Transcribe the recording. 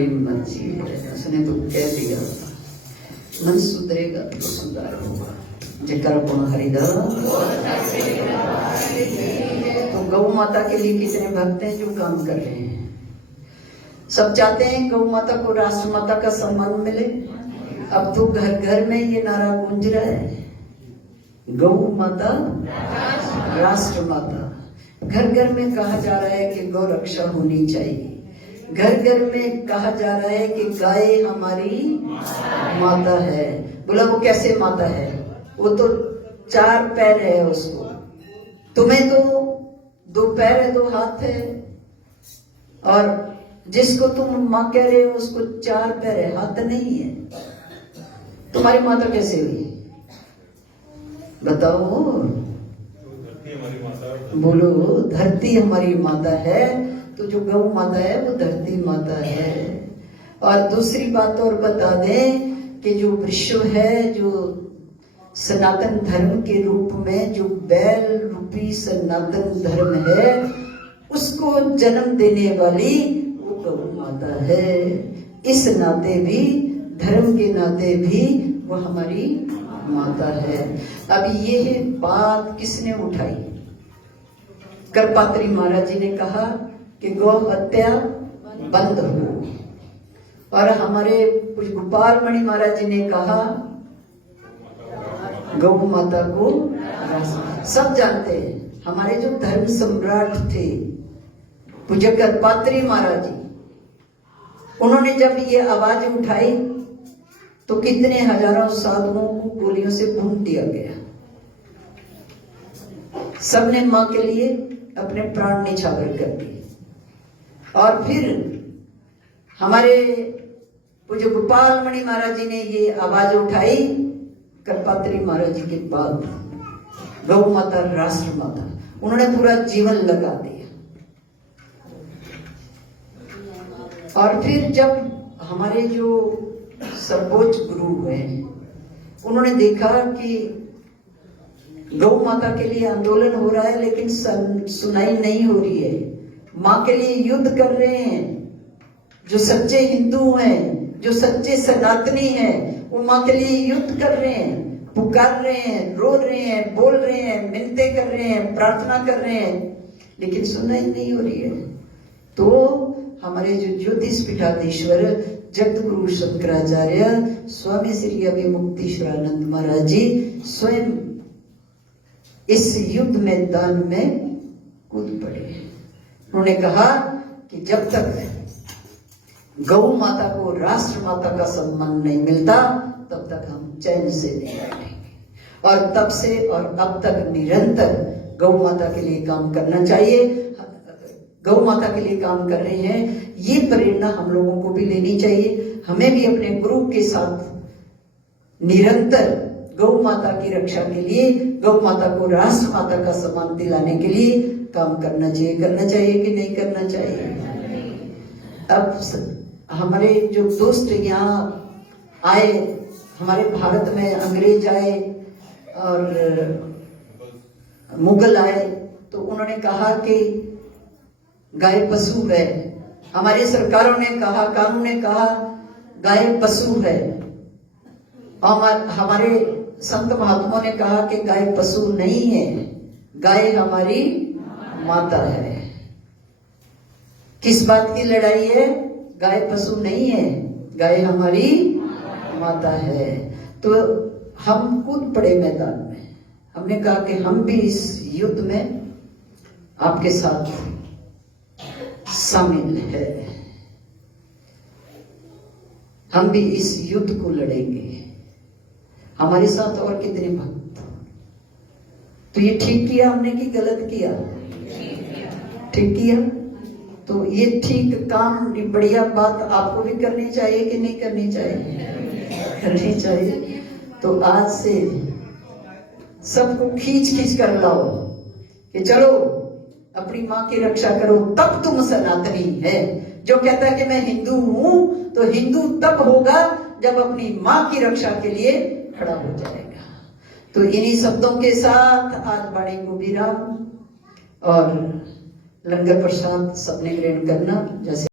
तुम्हारी मर्जी है। उसने तो कह दिया, मन सुधरेगा तो सुधार होगा। जेकर गुण हरिदास। तो गौ माता के लिए कितने भक्त हैं जो काम कर रहे हैं। सब चाहते हैं गौ माता को राष्ट्र माता का सम्मान मिले। अब तो घर घर में ये नारा गूंज रहा है, गौ माता राष्ट्र माता। घर घर में कहा जा रहा है कि गौ रक्षा होनी चाहिए। घर घर में कहा जा रहा है कि गाय हमारी माता है। बोला वो कैसे माता है? वो तो 4 पैर है उसको, तुम्हें तो 2 पैर है, 2 हाथ है। और जिसको तुम माँ कह रहे हो उसको 4 पैर है, हाथ नहीं है। तुम्हारी माता कैसे हुई बताओ? बोलो, धरती हमारी माता है। तो जो गौ माता है वो धरती माता है। और दूसरी बात और बता दें कि जो विश्व है, जो सनातन धर्म के रूप में जो बैल रूपी सनातन धर्म है, उसको जन्म देने वाली वो गौ माता है। इस नाते भी, धर्म के नाते भी वो हमारी माता है। अब ये बात किसने उठाई? करपात्री महाराज जी ने कहा कि गौ हत्या बंद हो। और हमारे पूज्य गोपाल मणि महाराज जी ने कहा गौ माता को। सब जानते हैं हमारे जो धर्म सम्राट थे पूज्य करपात्री महाराज जी, उन्होंने जब ये आवाज उठाई तो कितने हजारों साधुओं को गोलियों से भून दिया गया। सबने मां के लिए अपने प्राण निछावर कर दिए। और फिर हमारे पूज्य गोपाल मणि महाराज जी ने ये आवाज उठाई करपात्री महाराज जी के बाद, गौ माता राष्ट्र माता। उन्होंने पूरा जीवन लगा दिया। और फिर जब हमारे जो सर्वोच्च गुरु हैं, उन्होंने देखा कि गौ माता के लिए आंदोलन हो रहा है लेकिन सुनाई नहीं हो रही है। माँ के लिए युद्ध कर रहे हैं जो सच्चे हिंदू हैं, जो सच्चे सनातनी हैं, वो माँ के लिए युद्ध कर रहे हैं, पुकार रहे हैं, रो रहे हैं, बोल रहे हैं, मिन्नतें कर रहे हैं, प्रार्थना कर रहे हैं, लेकिन सुनाई नहीं हो रही है। तो हमारे जो ज्योतिष पीठाधीश्वर जगतगुरु शंकराचार्य स्वामी श्री अभिमुक्तेश्वरानंद महाराज जी स्वयं इस युद्ध मैदान में कूद पड़े। उन्होंने कहा कि जब तक गौ माता को राष्ट्र माता का सम्मान नहीं मिलता तब तक हम चैन से नहीं बैठेंगे। और तब से और अब तक निरंतर गौ माता के लिए काम करना चाहिए। गौ माता के लिए काम कर रहे हैं, ये प्रेरणा हम लोगों को भी लेनी चाहिए। हमें भी अपने गुरु के साथ निरंतर गौ माता की रक्षा के लिए, गौ माता को राष्ट्र माता का सम्मान दिलाने के लिए काम करना चाहिए। करना चाहिए कि नहीं करना चाहिए? अब हमारे जो दोस्त यहाँ आए, हमारे भारत में अंग्रेज आए और मुगल आए, तो उन्होंने कहा कि गाय पशु है। हमारी सरकारों ने कहा, कानून ने कहा गाय पशु है। और हमारे संत महात्माओं ने कहा कि गाय पशु नहीं है, गाय हमारी माता है। किस बात की लड़ाई है? गाय पशु नहीं है, गाय हमारी माता है। तो हम कूद पड़े मैदान में। हमने कहा कि हम भी इस युद्ध में आपके साथ शामिल है, हम भी इस युद्ध को लड़ेंगे। हमारे साथ और कितने भक्त। तो ये ठीक किया हमने कि गलत किया? ठीक किया। तो ये ठीक काम, बढ़िया बात आपको भी करनी चाहिए कि नहीं करनी चाहिए? करनी चाहिए। तो आज से सबको खींच खींच कर लाओ कि चलो अपनी माँ की रक्षा करो, तब तुम सनातनी है। जो कहता है कि मैं हिंदू हूं, तो हिंदू तब होगा जब अपनी माँ की रक्षा के लिए खड़ा हो जाएगा। तो इन्हीं शब्दों के साथ आज वाणी को विराम। और लंगर प्रसाद सबने ग्रहण करना। जैसे